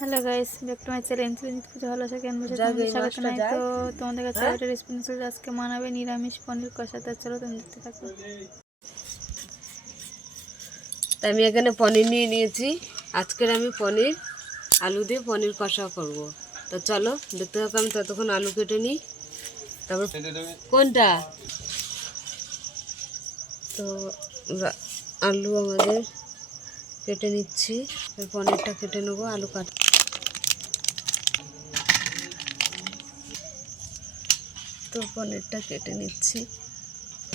Hello guys, back to my channel. পুজো ভালো আছে কেন বসে তোমাদের স্বাগত জানাই। তো তোমাদের কাছে একটা রেসপন্স আজকে মানাবে নিরামিষ পনির কষা। তো চলো তুমি দেখতে থাকো। তাই আমি এখানে পনির নিয়ে নিয়েছি। আজকের আমি পনির আলু দিয়ে পনির কষা করব। তো চলো দেখতে থাকো। আমি ততক্ষণ আলু কেটে নিই। তারপর কোনটা তো আলু আমাদের কেটে নিচ্ছি। পনিরটা কেটে নেবো। আলু কাট তো পনিরটা কেটে নিচ্ছি,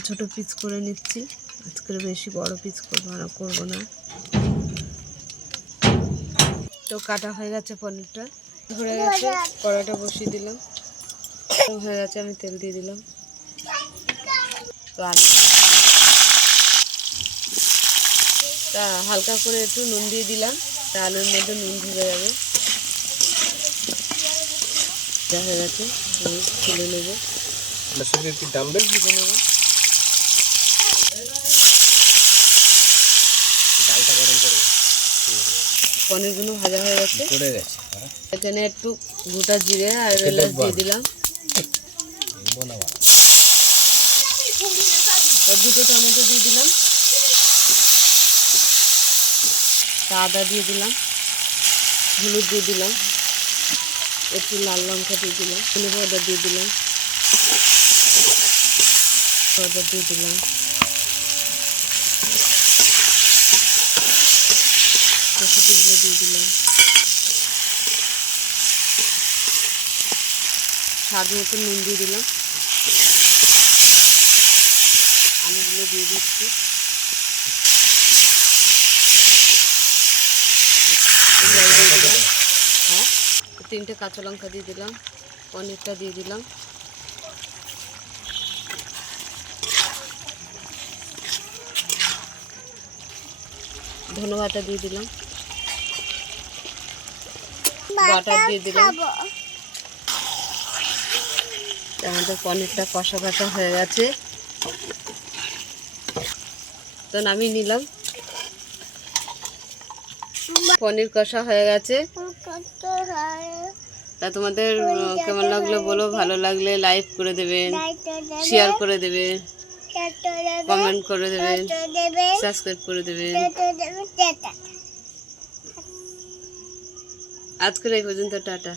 ছোট পিস করে নিচ্ছি। আজকের বেশি বড় পিস করবো না। তো কাটা হয়ে গেছে, পনিরটা হয়ে গেছে। কড়াইটা বসিয়ে দিলাম, হয়ে গেছে। আমি তেল দিয়ে দিলাম। তো আলু তা হালকা করে একটু নুন দিয়ে দিলাম। তা আলুর মধ্যে নুন ঢুকে যাবে। যা হয়ে গেছে তুলে নেবো, ভেজে নেবো। পনিরগুলো ভাজা হয়ে গেছে। এখানে একটু গোটা জিরে আর এলাচ দিয়ে দিলাম। দুটো টমেটো দিয়ে দিলাম। আদা দিয়ে দিলাম, হলুদ দিয়ে দিলাম, একটু লাল লঙ্কা দিয়ে দিলাম, ধনে পাউডার দিয়ে দিলাম, পাউডার দিয়ে দিলাম, কষাটিগুলো দিয়ে দিলাম। স্বাদ মতো নুন দিয়ে দিলাম। আলুগুলো দিয়ে দিচ্ছি। জল দিয়ে দিলাম। হ্যাঁ, 3টে কাঁচা লঙ্কা দিয়ে দিলাম। পনিরটা দিয়ে দিলাম। ধনে পাতা দিয়ে দিলাম। বাটার দিয়ে দিলাম। আমাদের পনিরটা কষা কষা হয়ে গেছে। তো নামিয়ে নিলাম। পনির কষা হয়ে গেছে। তা তোমাদের কেমন লাগলো বলো। ভালো লাগলে লাইক করে দেবেন, শেয়ার করে দেবেন, কমেন্ট করে দেবেন, সাবস্ক্রাইব করে দেবেন। আজকের এই পর্যন্ত, টাটা।